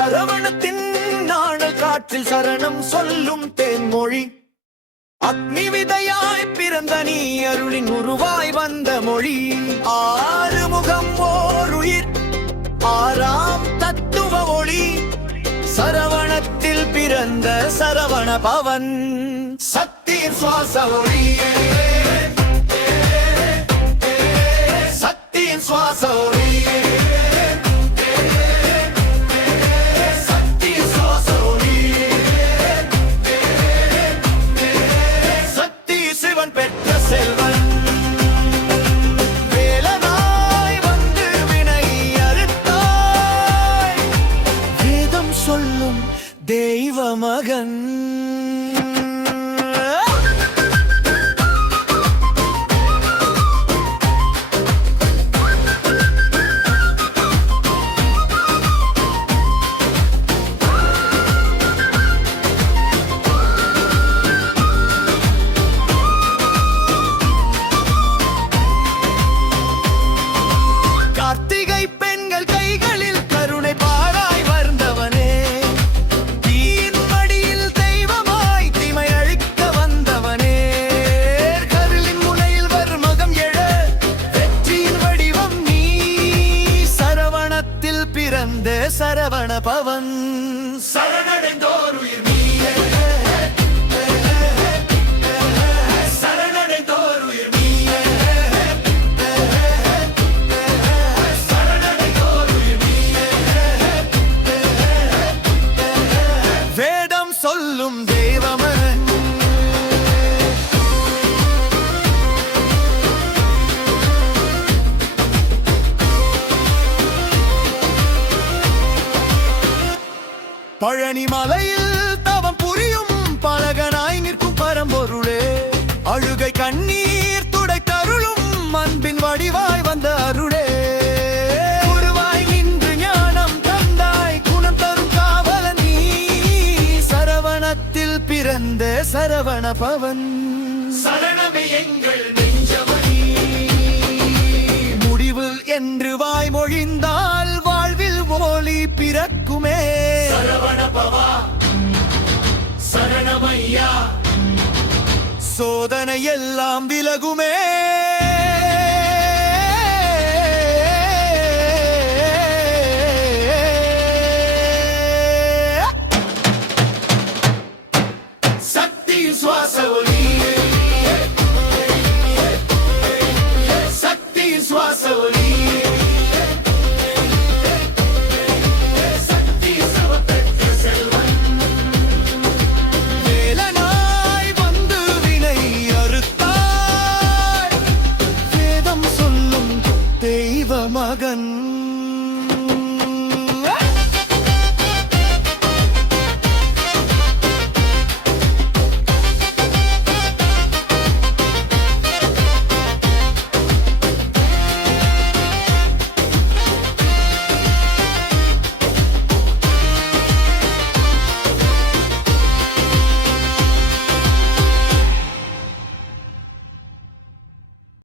சரவணத்தின் நாணல் காற்றில் சரணம் சொல்லும் தேன்மொழி. அக்னி விதையாய் பிறந்த நீ அருளின் உருவாய் வந்த மொழி. ஆறுமுகம் ஓருயிர் ஆறாம் தத்துவ ஒளி. சரவணத்தில் பிறந்த சரவண பவன் சக்தியின் சுவாச ஒளி. சக்தியின் சுவாச ஒளி. தெய்வ மகன் கார்த்திகை பெண்கள் கைகளில் கருணை பாராய் வந்தவனே. சரவண பவன் சரணடைந்தோர் உயிர் நீயே. சரணடைந்தோர் உயிர் நீயே. சரணடைந்தோர் உயிர் நீயே. வேதம் சொல்லும் தெய்வமன் பழனி மலையில் தவம் புரியும் பலகனாய் நிற்கும் பரம்பொருளே. அழுகை கண்ணீர் துடைத்தருளும் அன்பின் வடிவாய் வந்த அருளே. குருவாய் நின்று ஞானம் தந்தாய் குணம் தரும் காவலன் நீ. சரவணத்தில் பிறந்த சரவண பவன் சரணமே எங்கள் நெஞ்சமணி. முடிவு என்று வாய் மொழிந்தால் வாழ்வில் ஒளி பிறக்குமே. சரவண பவா சரணமையா. சோதனை எல்லாம் விலகுமே.